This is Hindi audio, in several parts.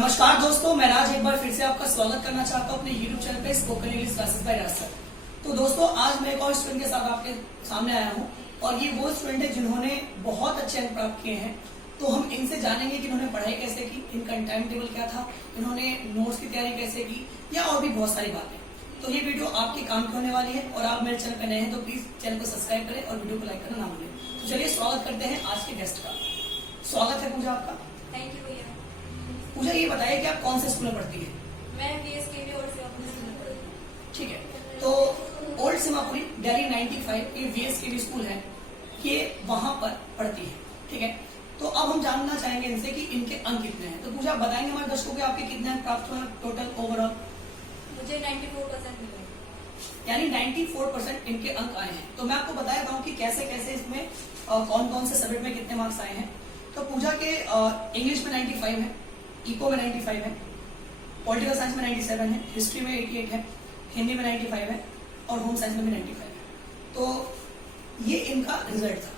नमस्कार दोस्तों, मैं राज एक बार फिर से आपका स्वागत करना चाहता हूं अपने YouTube चैनल पे स्पोकन इंग्लिश क्लासेस बाय राज सर। तो दोस्तों, आज मैं एक और स्टूडेंट के साथ आपके सामने आया हूं और ये वो स्टूडेंट है जिन्होंने बहुत अच्छे अंक प्राप्त किए हैं। तो हम इनसे जानेंगे कि इन्होंने पढ़ाई कैसे की, इनका टाइम टेबल क्या था, इन्होंने नोट्स की तैयारी कैसे की या और भी बहुत सारी बातें। तो ये वीडियो आपके काम की होने वाली है और आप मेरे चैनल पर नए हैं तो प्लीज चैनल को सब्सक्राइब करें और वीडियो को लाइक करना ना भूलें। तो चलिए स्वागत करते हैं आज के गेस्ट का। स्वागत है पूजा आपका। थैंक यू भैया। पूजा, ये बताइए कि आप कौन से स्कूल में पढ़ती है? मैं VSKV और सिमापुरी स्कूल में पढ़ती हूँ। ठीक है, तो ओल्ड सिमापुरी दिल्ली 95 ये VSKV स्कूल है, ये वहां पर पढ़ती है। ठीक है, तो अब हम जानना चाहेंगे इनसे कि इनके अंक कितने हैं। तो पूजा, बताएंगे हमारे दर्शकों के आपके कितने अंक प्राप्त हुए टोटल ओवरऑल? मुझे 94% मिले, यानी 94% इनके अंक आए हैं। तो मैं आपको बताया था कि कैसे कैसे इसमें कौन कौन से सब्जेक्ट में कितने मार्क्स आए हैं। तो पूजा के इंग्लिश में 95 है, इको में 95 है, पॉलिटिकल साइंस में 97 है, हिस्ट्री में 88 है, हिंदी में 95 है और होम साइंस में भी 95 है। तो ये इनका रिजल्ट था।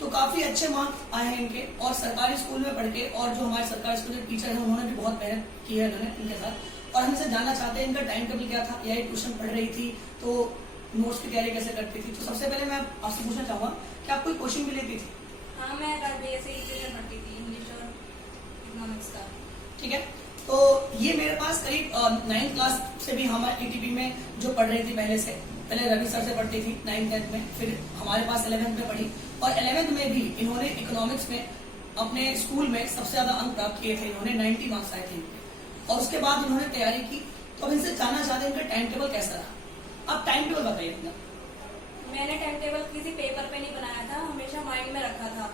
तो काफी अच्छे मार्क्स आए हैं इनके और सरकारी स्कूल में पढ़ के, और जो हमारे सरकारी स्कूल के टीचर हैं उन्होंने भी बहुत मेहनत की है इन्होंने इनके साथ। और हमसे जानना चाहते हैं इनका टाइम टेबल क्या था, या ट्यूशन पढ़ रही थी तो नोट्स की तैयारी कैसे करती थी। तो सबसे पहले मैं आपसे पूछना चाहूंगा कि आप कोई कोचिंग भी लेती थी? हाँ, मैं राज भैया से ही ट्यूशन पढ़ती थी, इंग्लिश और इकोनॉमिक्स का। ठीक है, तो ये मेरे पास करीब 9th क्लास से भी हमारे ETP में जो पढ़ रही थी पहले रवि सर से पढ़ती थी 9th 10th में, फिर हमारे पास 11th में पढ़ी और 11th में भी इन्होंने इकोनॉमिक्स में अपने स्कूल में सबसे ज्यादा अंक प्राप्त किए थे। इन्होंने 90 मार्क्स आए थे इनके और उसके बाद इन्होंने तैयारी की। तो अब इनसे जानना चाहते हैं इनका टाइम टेबल कैसा रहा। आप टाइम टेबल बताइए अपना। मैंने टाइम टेबल किसी पेपर पे नहीं बनाया था, हमेशा माइंड में रखा था।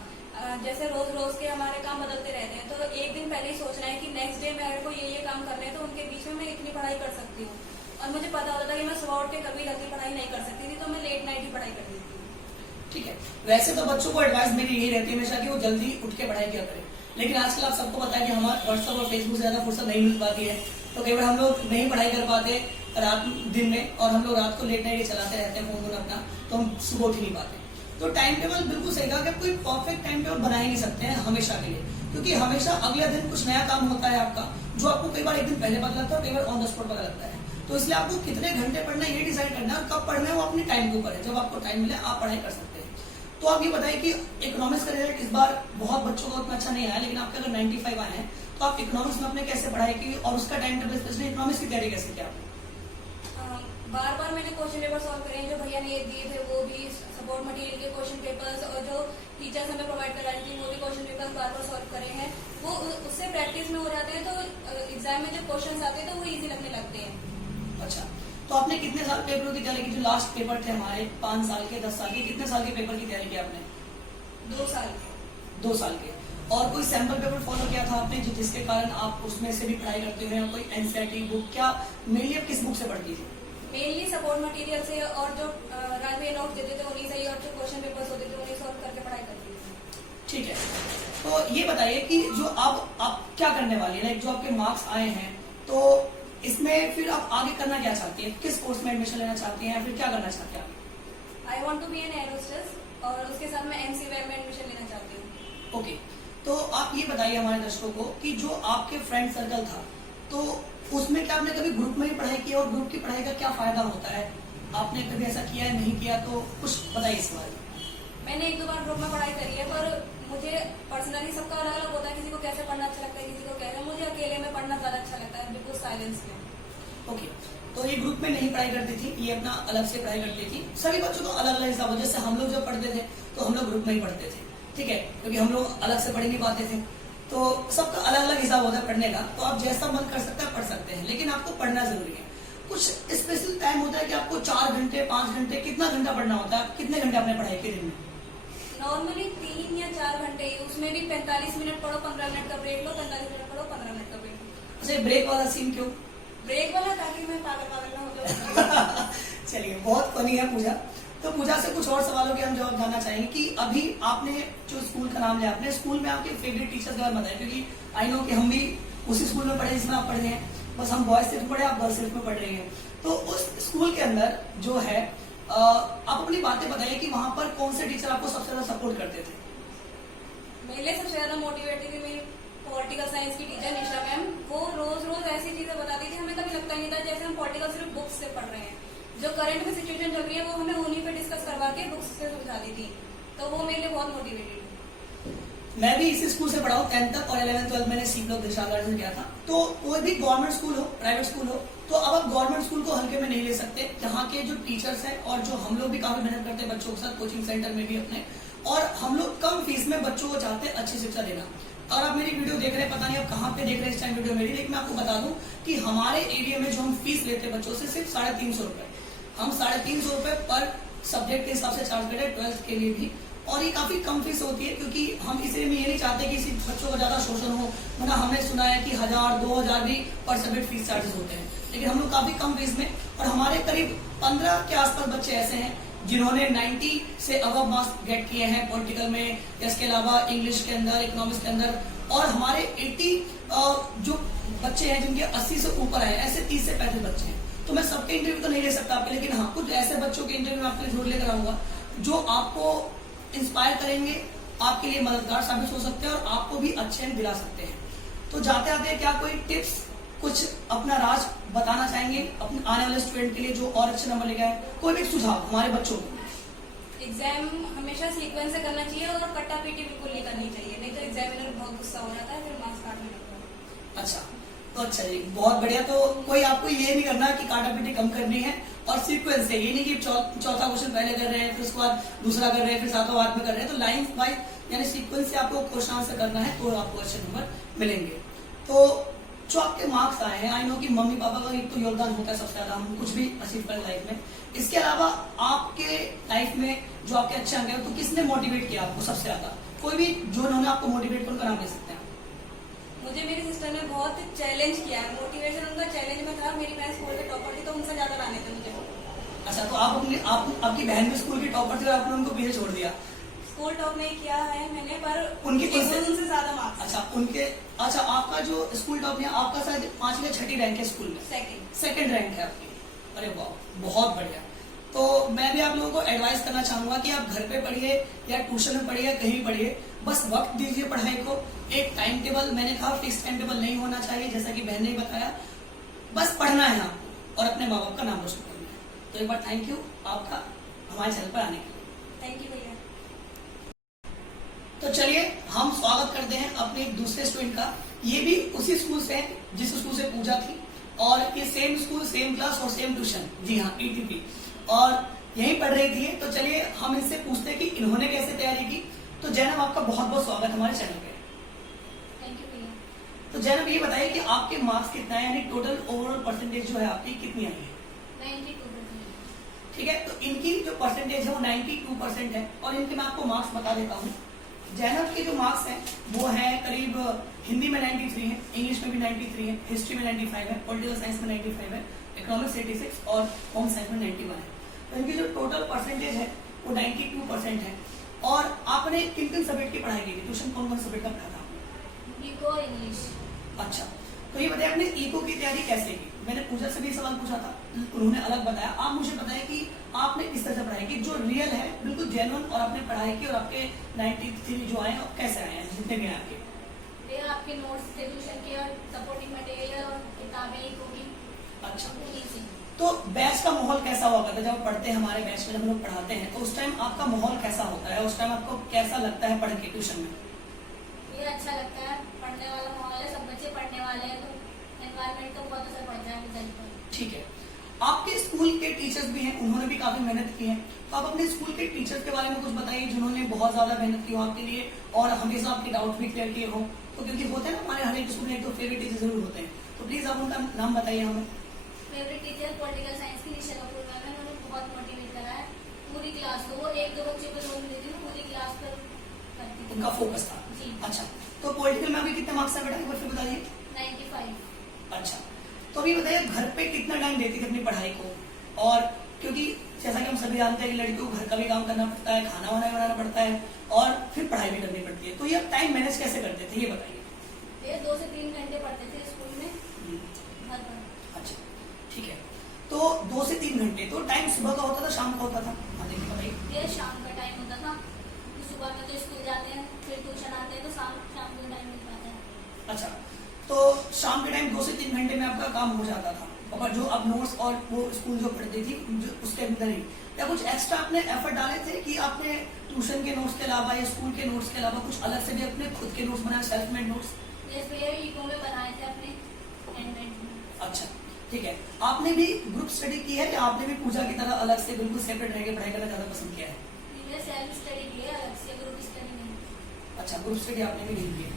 जैसे रोज रोज के हमारे काम बदलते रहते हैं, तो एक दिन पहले ही सोचना है कि नेक्स्ट डे मेरे को ये काम करने हैं, तो उनके बीच में मैं इतनी पढ़ाई कर सकती हूँ। और मुझे पता होता था कि मैं सुबह उठ के कभी जल्दी पढ़ाई नहीं कर सकती थी, तो मैं लेट नाइट ही पढ़ाई करती थी। ठीक है, वैसे तो बच्चों को एडवाइस मेरी यही रहती है हमेशा कि वो जल्दी उठ के पढ़ाई किया करें, लेकिन आजकल आप सबको पता है कि हमारे व्हाट्सएप और फेसबुक से ज्यादा फुर्सत नहीं मिल पाती है। तो कई बार हम लोग नहीं पढ़ाई कर पाते रात दिन में और हम लोग रात को लेट नाइट चलाते रहते हैं फोन अपना, तो हम सुबह उठ ही नहीं पाते। तो टाइम टेबल बिल्कुल सही कहा कि कोई परफेक्ट टाइम टेबल बना ही नहीं सकते हैं हमेशा के लिए, क्योंकि हमेशा अगले दिन कुछ नया काम होता है आपका, जो आपको कई बार एक दिन पहले पता लगता है और कई बार ऑन द स्पॉट पता लगता है। तो इसलिए आपको कितने घंटे पढ़ना है ये डिसाइड करना है और कब पढ़ना है वो अपने टाइम के ऊपर है। जब आपको टाइम मिले आप पढ़ाई कर सकते हैं। तो आप ये बताइए कि इकोनॉमिक्स का रिजल्ट इस बार बहुत बच्चों को उतना अच्छा नहीं आया, लेकिन आपके अगर 95 आए हैं तो आप इकोनॉमिक्स में अपने कैसे पढ़ाई की और उसका टाइम टेबल स्पेशली इकोनॉमिक्स की तैयारी कैसे किया? बार बार मैंने क्वेश्चन पेपर सॉल्व करे हैं, जो भैया ने दिए थे वो भी, सपोर्ट मटेरियल के क्वेश्चन पेपर्स, और जो टीचर्स हमें प्रोवाइड करा रही थी वो भी क्वेश्चन पेपर्स बार बार सॉल्व करे हैं। वो उससे प्रैक्टिस में हो जाते हैं, तो एग्जाम में जब क्वेश्चन आते हैं तो वो इजी लगने लगते हैं। अच्छा, तो आपने कितने साल पेपरों की तैयारी की? जो लास्ट पेपर थे हमारे 5 साल के, 10 साल के, कितने साल के पेपर की तैयारी की आपने? 2 साल के। 2 साल के। और कोई सैंपल पेपर फॉलो किया था आपने जिसके कारण आप उसमें से भी पढ़ाई करते हुए, कोई NCERT बुक, क्या मेनली आप किस बुक से पढ़ती थी? मेनली सपोर्ट मटेरियल से, और जो राजभैया नोट देते थे उन्हीं से ही, और जो क्वेश्चन पेपर्स होते थे उन्हीं सॉल्व करके पढ़ाई करती थी। ठीक है, तो ये बताइए कि जो अब आप क्या करने वाली है, जो आपके मार्क्स आए हैं, तो इसमें फिर आप आगे करना क्या चाहती है? किस कोर्स में एडमिशन लेना चाहती हैं या फिर क्या करना चाहती हैं आप? I want to be an air hostess और उसके साथ मैं MCA में एडमिशन लेना चाहती हूँ। ओके, तो आप ये बताइए हमारे दर्शकों को कि जो आपके फ्रेंड सर्कल था, तो उसमें क्या आपने कभी ग्रुप में ही पढ़ाई की और ग्रुप की पढ़ाई का क्या फायदा होता है? आपने कभी ऐसा किया है, नहीं किया? तो कुछ बताइए इस बारे में। मैंने 1-2 बार ग्रुप में पढ़ाई करी है, पर मुझे पर्सनली सबका अलग अलग होता है। किसी को कैसे पढ़ना अच्छा लगता है, किसी को कैसे। मुझे अकेले में पढ़ना ज्यादा अच्छा लगता है, बिल्कुल साइलेंस में। ओके, तो ये ग्रुप में नहीं पढ़ाई करती थी, ये अपना अलग से पढ़ाई करती थी। सभी बच्चों को अलग अलग हिसाब हो, जैसे हम लोग जब पढ़ते थे तो हम लोग ग्रुप में ही पढ़ते थे, ठीक है, क्योंकि हम लोग अलग से पढ़ नहीं पाते थे। तो सबका अलग अलग हिसाब होता है पढ़ने का, तो आप जैसा मन कर सकते हैं पढ़ सकते हैं, लेकिन आपको पढ़ना जरूरी है। कुछ स्पेशल टाइम होता है कि आपको 4 घंटे 5 घंटे कितना घंटा पढ़ना होता है? कितने घंटे आपने पढ़ाई के दिन में? नॉर्मली 3 या 4 घंटे, उसमें भी 45 मिनट पढ़ो, 15 मिनट का ब्रेक लो, 45 मिनट पढ़ो, 15 मिनट का ब्रेक लो। अच्छा, ब्रेक वाला सीन क्यों? ब्रेक वाला ताकि मैं पागल ना हो जाऊं। चलिए, बहुत फनी है पूजा। तो पूजा से कुछ और सवालों के हम जवाब जानना चाहेंगे कि अभी आपने जो स्कूल का नाम लिया, अपने स्कूल में आपके फेवरेट टीचर्स के बारे में बताएं, क्योंकि आई नो कि हम भी उसी स्कूल में पढ़े जिसमें आप पढ़ रहे हैं, बस हम बॉयज सिर्फ पढ़े, आप गर्ल्स सिर्फ में पढ़ रही हैं। तो उस स्कूल के अंदर जो है आप अपनी बातें बताइए कि वहां पर कौन से टीचर आपको सबसे ज्यादा सपोर्ट करते थे? मेरे लिए सबसे ज्यादा मोटिवेटिव मेरी पॉलिटिकल साइंस की टीचर निशा मैम, वो जो करंट में सिचुएशन चल रही है वो हमें उन्हीं पे डिस्कस करवा के बुक्स से समझाती थी, तो वो मेरे लिए बहुत मोटिवेटेड। मैं भी इसी स्कूल से पढ़ा हूँ 10th तक, और 11th 12th मैंने सी ब्लॉक दिलशाद गार्डन से किया था। तो कोई भी गवर्नमेंट स्कूल हो, प्राइवेट स्कूल हो, तो अब आप गवर्नमेंट स्कूल को हल्के में नहीं ले सकते। यहाँ के जो टीचर्स हैं और जो हम लोग भी काफी मेहनत करते हैं बच्चों के साथ, कोचिंग सेंटर में भी अपने, और हम लोग कम फीस में बच्चों को चाहते हैं अच्छी शिक्षा देना। और आप मेरी वीडियो देख रहे हैं, पता नहीं आप कहाँ पे देख रहे हैं इस टाइम वीडियो मेरी, लेकिन मैं आपको बता दूं कि हमारे एरिया में जो हम फीस लेते हैं बच्चों से सिर्फ 350 रुपए, हम 350 रुपए पर सब्जेक्ट के हिसाब से चार्ज करते हैं 12th के लिए भी। और ये काफी कम फीस होती है, क्योंकि हम इसलिए में ये नहीं चाहते कि इसी बच्चों को ज्यादा शोषण हो, वरना हमने सुना है कि 1000-2000 भी पर सब्जेक्ट फीस चार्जेस होते हैं, लेकिन हम लोग काफी कम फीस में। और हमारे करीब 15 के आसपास बच्चे ऐसे हैं जिन्होंने 90 से अबव मार्क्स गेट किए हैं पॉलिटिकल में, इसके अलावा इंग्लिश के अंदर, इकोनॉमिक्स के अंदर। और हमारे 80 जो बच्चे हैं जिनके 80 से ऊपर है, ऐसे 30 से 35 बच्चे हैं। तो मैं सबके इंटरव्यू तो नहीं ले सकता आपके, लेकिन हाँ कुछ ऐसे बच्चों के इंटरव्यू में आपके लिए जरूर लेकर आऊंगा जो आपको इंस्पायर करेंगे, आपके लिए मददगार साबित हो सकते हैं और आपको भी अच्छे अंक दिला सकते हैं। तो जाते आते क्या कोई टिप्स, कुछ अपना राज बताना चाहेंगे अपने आने वाले स्टूडेंट के लिए जो और अच्छे नंबर लेके आए? कोई भी सुझाव हमारे बच्चों को? एग्जाम हमेशा सीक्वेंस से करना चाहिए और कट्टा पीटी बिल्कुल नहीं करनी चाहिए, नहीं तो एग्जामिनर बहुत गुस्सा हो जाता है, फिर मार्क्स काटने लगता है। अच्छा, तो अच्छा जी, बहुत बढ़िया। तो कोई आपको ये नहीं करना कि काटा पीटी कम करनी है, और सीक्वेंस है, ये नहीं कि चौथा क्वेश्चन पहले कर रहे हैं, फिर उसके बाद दूसरा कर रहे हैं, फिर सातवां बाद में कर रहे हैं। तो लाइन वाइज यानी सीक्वेंस से आपको क्वेश्चन आंसर करना है, तो आपको अच्छे नंबर मिलेंगे। तो जो आपके मार्क्स आए हैं, आई नो कि मम्मी पापा का एक तो योगदान होता है सबसे ज्यादा, हम कुछ भी अचीव करें लाइफ में। इसके अलावा आपके लाइफ में जो आपके अच्छे अंक हैं, तो किसने मोटिवेट किया आपको सबसे ज्यादा? कोई भी जो उन्होंने आपको मोटिवेट किया, उनका नाम दे सकते हैं? मुझे मेरी सिस्टर ने बहुत चैलेंज किया है, मोटिवेशन उनका चैलेंज में था। मेरी बहन स्कूल के टॉपर थी तो उनसे ज्यादा लाने थे मुझे। अच्छा, तो आपकी बहन भी स्कूल की टॉपर थी और आपने उनको पीछे छोड़ दिया? स्कूल टॉप नहीं किया है मैंने, पर उनसे ज्यादा मार्क्स। अच्छा, आपका जो स्कूल टॉप है, आपका शायद 5 या 6ठी रैंक है स्कूल में? सेकंड रैंक है आपकी। अरे वाह, बहुत बढ़िया। तो मैं भी आप लोगों को एडवाइस करना चाहूंगा कि आप घर पे पढ़िए या ट्यूशन में पढ़िए या कहीं पढ़िए, बस वक्त दीजिए पढ़ाई को। एक टाइम टेबल, मैंने कहा फिक्स टाइम टेबल नहीं होना चाहिए, जैसा कि बहन ने बताया, बस पढ़ना है आपको और अपने माँ बाप का नाम रोशन करना है। तो एक बार थैंक यू आपका हमारे चैनल पर आने के लिए। थैंक यू भैया। तो चलिए हम स्वागत करते हैं अपने एक दूसरे स्टूडेंट का। ये भी उसी स्कूल से है जिस स्कूल से पूजा थी, और ये सेम स्कूल, सेम क्लास और सेम ट्यूशन, जी हाँ ETP, और यहीं पढ़ रही थी। तो चलिए हम इनसे पूछते हैं कि इन्होंने कैसे तैयारी की। तो जैनब, आपका बहुत बहुत स्वागत हमारे चैनल पे। थैंक यू भैया। तो जैनब ये बताइए कि आपके मार्क्स कितना है, यानी टोटल ओवरऑल परसेंटेज जो है आपकी कितनी आई है? 92%। ठीक है, तो इनकी जो परसेंटेज है वो 92% है, और इनके मैं आपको मार्क्स बता देता हूँ। जैनब के जो मार्क्स हैं वो है करीब हिंदी में 93 है, इंग्लिश में भी 93 है, हिस्ट्री में 95 है, पॉलिटिकल साइंस में 95 है, इकोनॉमिक्स 86 और होम साइंस में 91 है। तो इनकी जो टोटल परसेंटेज है वो 92% है। और आपने किन किन सब्जेक्ट की पढ़ाई की थी? ट्यूशन कौन कौन सब्जेक्ट का पढ़ा था? Eco, English. अच्छा, तो ये बताइए आपने इको की तैयारी कैसे की? मैंने पूजा से भी सवाल पूछा था, उन्होंने अलग बताया। आप मुझे बताएं कि आपने किस तरह से पढ़ाई की, जो रियल है, बिल्कुल जेन्युइन, और आपने पढ़ाई की और आपके 93 जो आए हैं कैसे आए हैं, जितने भी आपके? भैया आपके नोट्स थे ट्यूशन के और सपोर्टिंग मटेरियल और किताबें इको की। अच्छा, तो बैच का माहौल कैसा हुआ करता है जब पढ़ते हैं? हमारे बैच में जब हम लोग पढ़ाते हैं तो उस टाइम आपका माहौल कैसा होता है? उस टाइम आपको कैसा लगता है पढ़ के ट्यूशन में? ये अच्छा लगता है, पढ़ने वाला माहौल है, सब बच्चे पढ़ने वाले हैं, तो एनवायरनमेंट तो बहुत असर पड़ता है रिजल्ट पर। ठीक है, आपके स्कूल के टीचर्स भी हैं, उन्होंने भी काफी मेहनत की है, तो आप अपने स्कूल के टीचर्स के बारे में कुछ बताइए जिन्होंने बहुत ज्यादा मेहनत की हो आपके लिए और हमेशा आपके डाउट भी क्लियर किए हो। तो क्योंकि होते हैं ना हमारे हर एक स्कूल में एक तो फेवरेट टीचर जरूर होते हैं, तो प्लीज आप उनका नाम बताइए हमें। फेवरेट टीचर पॉलिटिकल साइंस की निशा कपूर मैम है, उन्होंने बहुत मोटिवेट करा है पूरी क्लास को। वो एक दो बच्चे पर रोल देती है, पूरी क्लास पर करती थी, उनका फोकस था जी। अच्छा, तो पॉलिटिकल में अभी कितने मार्क्स है बेटा, एक बार फिर बताइए। 95। अच्छा, तो अभी बताइए घर पे कितना टाइम देती थी अपनी पढ़ाई को? और क्योंकि जैसा कि हम सभी जानते हैं कि लड़कियों को घर का भी काम करना पड़ता है, खाना वाना बनाना पड़ता है और फिर पढ़ाई भी करनी पड़ती है, तो ये टाइम मैनेज कैसे करते थे ये बताइए। ये 2 से 3 घंटे पढ़ते थे स्कूल में, घर पर। अच्छा, ठीक है, तो 2 से 3 घंटे, तो टाइम सुबह का होता था शाम का होता था? हाँ देखिए बताइए। ये शाम का टाइम होता था, सुबह में तो स्कूल जाते हैं, फिर ट्यूशन आते हैं, तो शाम को टाइम मिल पाता है। अच्छा, तो शाम के टाइम 2 से 3 घंटे में आपका काम हो जाता था, और जो अब नोट्स और वो स्कूल जो पढ़ती थी जो उसके अंदर ही, या कुछ एक्स्ट्रा आपने एफर्ट डाले थे कि आपने ट्यूशन के नोट्स के अलावा या स्कूल के नोट्स के अलावा कुछ अलग से भी अपने खुद के नोट्स बनाए, सेल्फ मेड नोट्स? जैसे इको में बनाए थे अपने हैंडमेड। अच्छा ठीक है। आपने भी ग्रुप स्टडी की है या आपने भी पूजा की तरह अलग से बिल्कुल सेपरेट रह के पढ़ाई करना ज्यादा पसंद किया है? मैंने सेल्फ स्टडी की है, अलग से ग्रुप स्टडी नहीं। अच्छा, ग्रुप स्टडी आपने भी नहीं की है।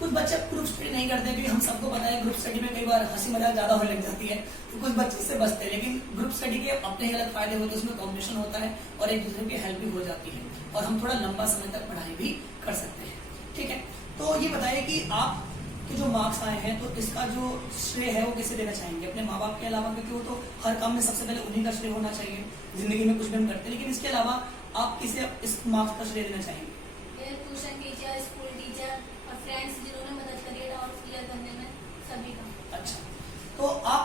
कुछ बच्चे ग्रुप स्टडी नहीं करते क्योंकि हम सबको पता है ग्रुप स्टडी में कई बार हंसी मजाक ज्यादा होने लग जाती है, तो कुछ बच्चे इससे बचते हैं। लेकिन ग्रुप स्टडी के अपने ही अलग फायदे होते हैं, उसमें कॉम्बिनेशन होता है और एक दूसरे की हेल्प भी हो जाती है और हम थोड़ा लंबा समय तक पढ़ाई भी कर सकते हैं। ठीक है, तो ये बताइए कि आपके जो मार्क्स आए हैं तो इसका जो श्रेय है वो किसे देना चाहेंगे? अपने माँ बाप के अलावा, क्योंकि वो तो हर काम में सबसे पहले उन्हीं का श्रेय होना चाहिए, जिंदगी में कुछ भी हम करते हैं, लेकिन इसके अलावा आप किसे इस मार्क्स का श्रेय देना चाहेंगे? ट्यूशन टीचर, स्कूल टीचर और फ्रेंड्स जिन्होंने मदद करी है डाउट क्लियर करने में, सभी का। अच्छा, तो आप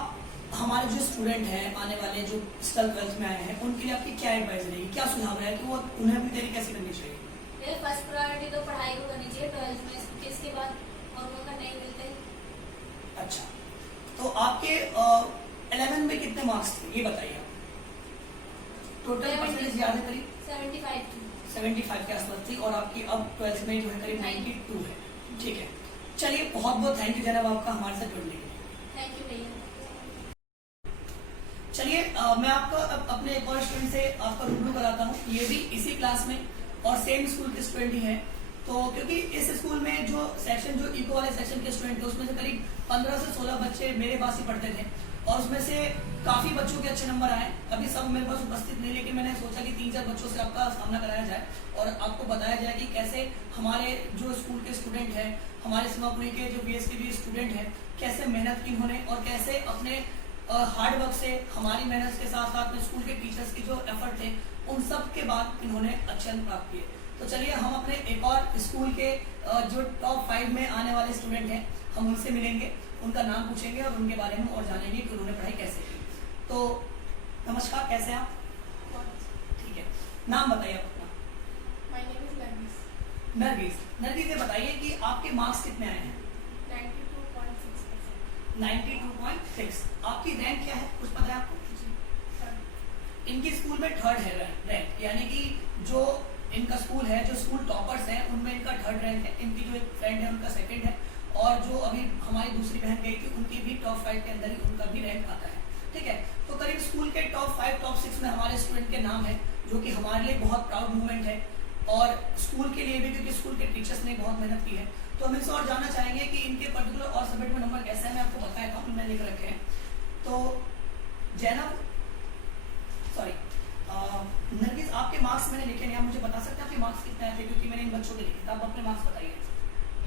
हमारे जो स्टूडेंट हैं आने वाले जो 12th में आए हैं उनके लिए आपकी क्या एडवाइस रहेगी, क्या सुझाव रहेगा कि वो उन्हें अपनी तैयारी कैसे करनी चाहिए? मेरे फर्स्ट प्रायोरिटी तो पढ़ाई को करनी चाहिए 12th में, इसके बाद और मौका नहीं मिलते। अच्छा, तो आपके 11 में कितने मार्क्स थे ये बताइए आप? टोटल परसेंटेज याद है? करीब 75 थी। 75 के आसपास थी और आपकी अब 12th में जो है करीब 92 है। ठीक है, चलिए बहुत बहुत थैंक यू जनाब आपका हमारे साथ जुड़ने के लिए। थैंक यू भैया। चलिए मैं आपको अपने एक और स्टूडेंट से आपका रूबरू कराता हूँ। ये भी इसी क्लास में और सेम स्कूल के स्टूडेंट ही हैं। तो क्योंकि इस स्कूल में जो सेक्शन जो इको वाले सेक्शन के स्टूडेंट थे उसमें से करीब 15 से 16 बच्चे मेरे पास ही पढ़ते थे और उसमें से काफी बच्चों के अच्छे नंबर आए। अभी सब मेरे पास उपस्थित नहीं, लेकिन मैंने सोचा कि 3-4 बच्चों से आपका सामना कराया जाए और आपको बताया जाए कि कैसे हमारे जो स्कूल के स्टूडेंट हैं, हमारे सीमापुरी के जो BSTB स्टूडेंट हैं, कैसे मेहनत की उन्होंने और कैसे अपने हार्ड वर्क से, हमारी मेहनत के साथ साथ में स्कूल के टीचर्स की जो एफर्ट थे उन सब के बाद इन्होंने अच्छे अंक प्राप्त किए। तो चलिए हम अपने एक और स्कूल के जो टॉप 5 में आने वाले स्टूडेंट हैं हम उनसे मिलेंगे, उनका नाम पूछेंगे और उनके बारे में और जानेंगे कि उन्होंने पढ़ाई कैसे की। तो नमस्कार, कैसे हैं आप? ठीक है, नाम बताइए अपना। My name is Nargis. Nargis, Nargis ये बताइए कि आपके मार्क्स कितने आए हैं? 92.6%। 92.6। आपकी रैंक क्या है, कुछ पता है आपको? इनकी स्कूल में 3rd है रैंक, यानी कि जो इनका स्कूल है, जो स्कूल टॉपर्स हैं उनमें इनका 3rd रैंक है। इनकी जो एक फ्रेंड है उनका 2nd है और जो अभी हमारी दूसरी बहन गई थी उनकी भी टॉप 5 के अंदर ही उनका भी रैंक आता है। ठीक है, तो करीब स्कूल के टॉप 5 टॉप 6 में हमारे स्टूडेंट के नाम है, जो कि हमारे लिए बहुत प्राउड मूवमेंट है और स्कूल के लिए भी, क्योंकि स्कूल के टीचर्स ने बहुत मेहनत की है। तो हम इनसे और जानना चाहेंगे कि इनके पर्टिकुलर और सब्जेक्ट में नंबर कैसे है। मैं आपको बताया था, मैंने लिख रखे हैं। तो जैनब, सॉरी नरगिस, आपके मार्क्स मैंने लिखे नहीं, आप मुझे बता सकते हैं आपके मार्क्स कितने आए थे? क्योंकि मैंने इन बच्चों के लिखे थे, आप अपने मार्क्स बताइए।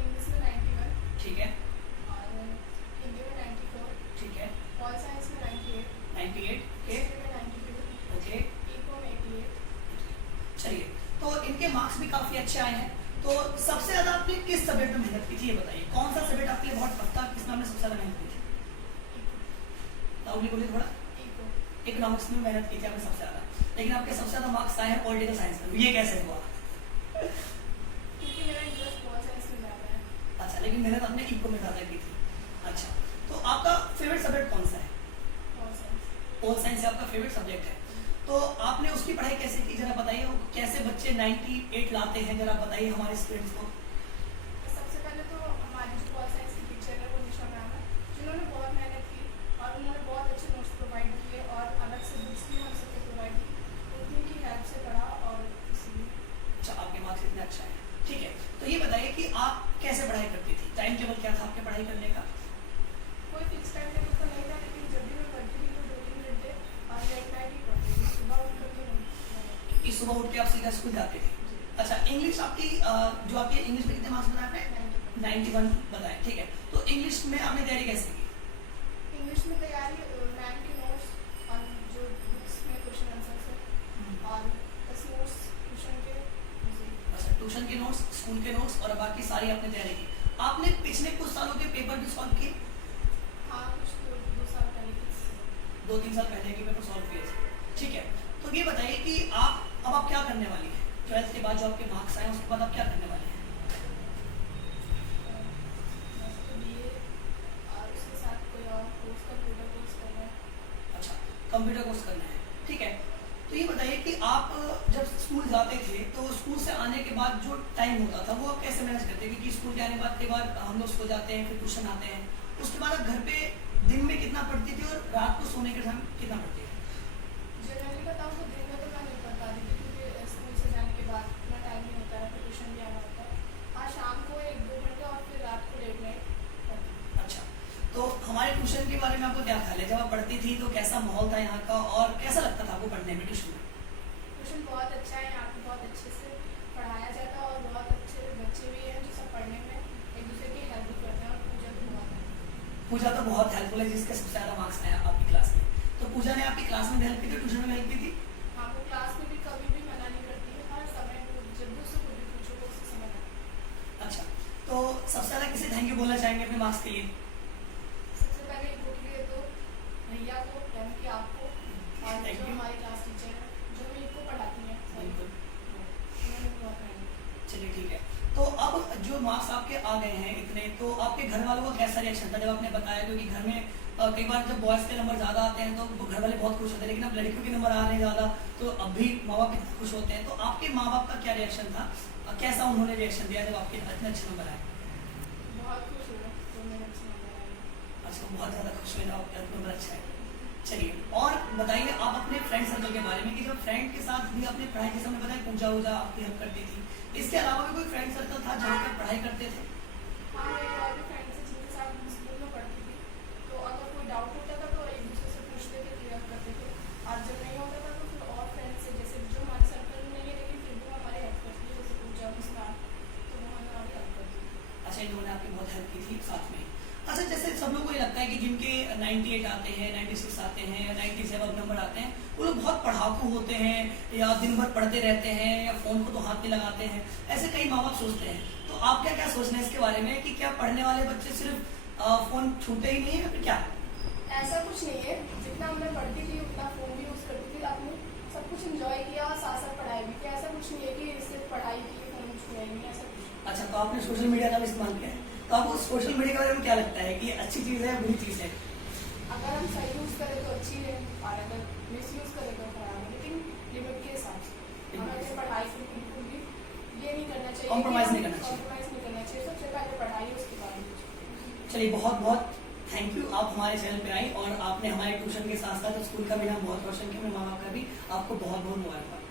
इंग्लिश में 91। ठीक है, और हिंदी में 94। ठीक है, ऑल साइंस में 98। 98 के, हिस्ट्री में 92। ओके, इको में 88। चलिए तो इनके मार्क्स भी काफी अच्छे आए हैं। तो सबसे ज्यादा आपने किस सब्जेक्ट में मेहनत की थी ये बताइए? कौन सा सब्जेक्ट आपके लिए बहुत टफ था, किसमें आपने सबसे ज्यादा मेहनत की थी? लाउडली बोलिए थोड़ा। इको। इकोनॉमिक्स में मेहनत की थी आपने सबसे ज्यादा, लेकिन आपके सबसे ज्यादा मार्क्स आए हैं पॉलिटिकल साइंस में, ये कैसे हुआ? क्योंकि मेरा इंटरेस्ट ऑल साइंस में ज्यादा है। अच्छा, लेकिन मेहनत आपने इको में ज्यादा की थी। अच्छा, तो आपका फेवरेट सब्जेक्ट कौन सा है? All science. ऑल साइंस आपका फेवरेट सब्जेक्ट है। तो आपने उसकी पढ़ाई कैसे की, जरा बताइए। वो कैसे बच्चे 98 लाते हैं, जरा बताइए हमारे स्टूडेंट्स को। सबसे पहले तो हमारी जो ऑल साइंस की टीचर है वो निशा मैम है, जिन्होंने बहुत मेहनत की और उन्होंने बहुत अच्छे नोट्स प्रोवाइड किए और अलग से बुक्स भी हम सबको प्रोवाइड की। उनकी हेल्प से पढ़ा और इसीलिए। अच्छा, आपके मार्क्स इतने अच्छा है। ठीक है, तो ये बताइए कि आप कैसे पढ़ाई करती थी? टाइम टेबल क्या था आपके पढ़ाई करने का? कोई फिक्स टाइम टेबल तो नहीं था, लेकिन जब भी मैं पढ़ती थी तो 2-3 घंटे और लेट नाइट ही पढ़ती थी। सुबह उठ करके नहीं। कि सुबह उठ के आप सीधा स्कूल जाते थे? अच्छा, इंग्लिश आपकी जो आपके इंग्लिश में कितने मार्क्स बताए आपने? 91 बताए। ठीक है, तो इंग्लिश में आपने तैयारी कैसे की? इंग्लिश में तैयारी मैम के नोट्स और जो बुक्स में क्वेश्चन आंसर्स है और बस नोट्स ट्यूशन के। अच्छा, ट्यूशन के नोट्स, स्कूल के नोट्स और बाकी सारी आपने तैयारी की। आपने पिछले कुछ सालों के पेपर भी सॉल्व किए? हाँ, कुछ 2 साल पहले की। 2-3 साल पहले के पेपर सॉल्व किए थे। ठीक है, तो ये बताइए कि अब आप क्या करने वाली हैं? 12th के बाद जो आपके मार्क्स आए उसके बाद आप क्या करने वाली हैं? BA और उसके साथ कोई और कोर्स, कंप्यूटर कोर्स करना है। कंप्यूटर कोर्स करना है, ठीक है। तो ये बताइए कि आप जब स्कूल जाते थे तो स्कूल से आने के बाद जो टाइम होता था वो आप कैसे मैनेज करते? क्योंकि स्कूल के आने के बाद कई बार हम लोग सो जाते हैं, फिर ट्यूशन आते हैं, उसके बाद आप घर पे दिन में कितना पढ़ती थी और रात को सोने के टाइम कितना पढ़ती थी? जनरली बताऊँ तो दिन में तो मैं नहीं पढ़ पाती थी, क्योंकि स्कूल से जाने के बाद इतना टाइम नहीं होता है, फिर ट्यूशन भी आना होता है। हाँ, शाम को 1-2 घंटे और फिर रात को लेट नाइट पढ़ती थी। अच्छा, तो हमारे ट्यूशन के बारे में आपको क्या ख्याल है? जब आप पढ़ती थी तो कैसा माहौल था यहाँ का और कैसा लगता था आपको पढ़ने में ट्यूशन में? ट्यूशन बहुत अच्छा है, यहाँ पे बहुत अच्छे से पढ़ाया जाता है और बहुत अच्छे बच्चे भी हैं जो सब पढ़ने में एक दूसरे की हेल्प भी करते हैं, और पूजा भी बहुत है। पूजा तो बहुत हेल्पफुल है, जिसके सबसे ज्यादा मार्क्स आया आपकी क्लास में। तो पूजा ने आपकी क्लास में हेल्प की थी, ट्यूशन में हेल्प की थी? हाँ, वो क्लास में भी कभी भी मना नहीं करती है, हर समय वो जब भी उससे कुछ भी पूछो वो उससे समझ आता है। अच्छा, तो सबसे ज्यादा किसे थैंक यू बोलना चाहेंगे अपने मार्क्स के लिए? सबसे पहले इनको के लिए तो भैया को, यानी कि आपको, और Thank जो you. हमारी क्लास टीचर है जो भी इनको पढ़ाती हैं, बिल्कुल। उन्होंने बहुत मेहनत। चलिए ठीक है। तो अब जो मार्क्स आपके आ गए हैं इतने, तो आपके घर वालों का कैसा रिएक्शन था जब आपने बताया? क्योंकि घर में कई बार जब बॉयज के नंबर ज्यादा आते हैं तो घर वाले बहुत खुश होते हैं, लेकिन अब लड़कियों के नंबर आ रहे हैं ज्यादा तो अब भी माँ बाप इतने खुश होते हैं। तो आपके माँ बाप का क्या रिएक्शन था, कैसा उन्होंने रिएक्शन दिया जब आपके इतने अच्छे नंबर आए? बहुत खुश हुआ तो मेरे अच्छे नंबर आए। अच्छा, बहुत ज्यादा खुश हुए, आपका नंबर अच्छा है। चलिए, और बताइए आप अपने फ्रेंड सर्कल के बारे में कि जब फ्रेंड के साथ भी अपने पढ़ाई के समय बताया पूजा वूजा आपकी हेल्प करती थी, इसके अलावा भी कोई फ्रेंड सर्कल था जहाँ पर पढ़ाई करते थे? हाँ, मेरे और भी फ्रेंड्स हैं जिनके साथ मैं स्कूल में पढ़ती थी, तो अगर कोई डाउट होता था तो एक दूसरे से पूछते थे, क्लियर करते थे। और जब नहीं होता था तो फिर और फ्रेंड्स से, जैसे जो हमारे सर्कल में नहीं है लेकिन फिर भी वो हमारी हेल्प करती है, जैसे पूजा मुस्कान, तो वो हमारी हेल्प करती है। अच्छा, इन लोगों ने आपकी बहुत हेल्प की थी साथ में। अच्छा, जैसे सब लोगों को ये लगता है कि जिनके 98 आते हैं, 96 आते हैं, 97 नंबर आते हैं, वो लोग बहुत पढ़ाकू होते हैं या दिन भर पढ़ते रहते हैं या फोन को तो हाथ में लगाते हैं, ऐसे कई माँ बाप सोचते हैं। तो आप क्या क्या सोचना है इसके बारे में कि क्या पढ़ने वाले बच्चे सिर्फ फोन छूते ही नहीं है या फिर क्या? ऐसा कुछ नहीं है, जितना मैं पढ़ती थी उतना फ़ोन भी यूज़ करती थी, आपने सब कुछ इंजॉय किया और साथ साथ पढ़ाई भी किया। ऐसा कुछ नहीं है कि सिर्फ पढ़ाई के लिए फ़ोन छुआ नहीं, ऐसा कुछ नहीं। अच्छा, तो आपने सोशल मीडिया का भी इस्तेमाल किया है, तो आपको सोशल मीडिया के बारे में क्या लगता है कि अच्छी चीज़ है बुरी चीज़ है? अगर हम सही यूज़ करें तो अच्छी है, और अगर मिस यूज़ करें तो खराब है, लेकिन लिमिट के हिसाब से। हमें अपनी पढ़ाई को बिल्कुल भी ये नहीं करना चाहिए, Compromise नहीं करना चाहिए। कॉम्प्रोमाइज़ नहीं करना चाहिए। सबसे पहले पढ़ाई, उसके बाद कुछ। चलिए, बहुत बहुत थैंक यू, आप हमारे चैनल पे आई और आपने हमारे ट्यूशन के साथ साथ स्कूल का भी नाम बहुत रोशन किया, मेरे माँ बाप का भी। आपको बहुत बहुत मुबारकबाद।